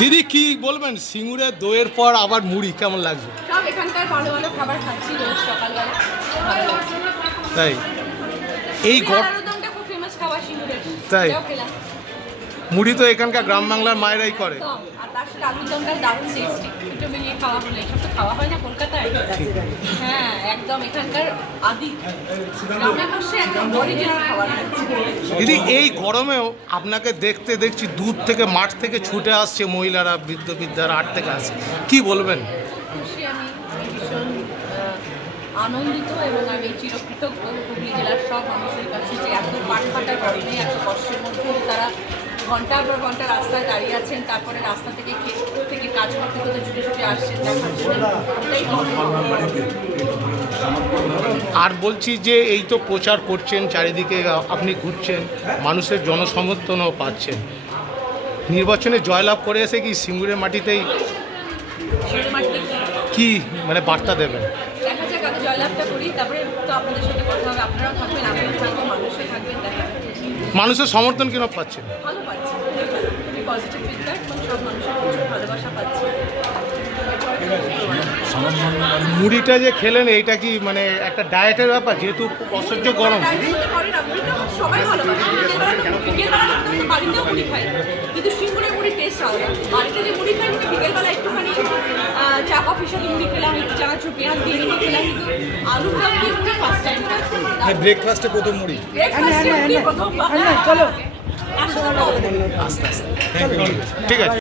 দিদি কি বলবেন? সিঙ্গুরের দইয়ের পর আবার মুড়ি কেমন লাগছে? সব এখানকার ভালো ভালো খাবার খাচ্ছি রোজ সকালবেলা। তাই? এই গর খুব ফেমাস খাবার সিঙ্গুরের। তাই? মুড়ি তো এখানকার গ্রাম বাংলার মায়েরাই করে। একদম। হয় হ্যাঁ এখানকার আদি। গ্রামে বসে অরিজিনাল খাবার দিদি, এই গরমেও আপনাকে দেখতে দেখছি, দূর থেকে, মাঠ থেকে ছুটে আসছে মহিলারা, বৃদ্ধ বৃদ্ধারা, আট থেকে আসছে কি বলবেন? আনন্দিত এবং আমি চিরকৃতজ্ঞ। হুগলি জেলার সব মানুষের কাছে যে এত পাটফাটা গরমে, এত কষ্টের মধ্যে তারা ঘণ্টার পর ঘণ্টা রাস্তায় দাঁড়িয়ে আছেন, তারপরে রাস্তা থেকে খেত থেকে কাজ করতে করতে ছুটে ছুটে আসছেন দেখার জন্য আর বলছি যে এই তো প্রচার করছেন চারিদিকে আপনি ঘুরছেন মানুষের জনসমর্থনও পাচ্ছেন। নির্বাচনে জয়লাভ করে এসে কি সিঙ্গুরের মাটিতেই কি মানে বার্তা দেবেন। মানুষের সমর্থন কেন পাচ্ছেন? ভালো পাচ্ছি পজিটিভ ফিডব্যাক সব মানুষের প্রচুর ভালোবাসা পাচ্ছি মুড়িটা যে খেলেন এইটা কি মানে একটা ডায়েটের ব্যাপার? যেহেতু অসহ্য গরম। ডায়েটে করেন আপনি তো সবাই ভালোবাসে বিকেলবেলা তো বিকেলবেলা তো আমরা বাড়িতেও মুড়ি খাই কিন্তু সিঙ্গুরের মুড়ি টেস্ট আলাদা। বাড়িতে যে মুড়ি খাই বিকেলবেলা একটুখানি চা কফির সাথে মুড়ি খেলাম একটু চানাচুর পেঁয়াজ দিয়ে মুড়ি খেলাম। কিন্তু দম দিয়ে মুড়ি ফার্স্ট টাইম ব্রেকফাস্টে প্রথম মুড়ি। ব্রেকফাস্টে প্রথম চলো। ঠিক আছে।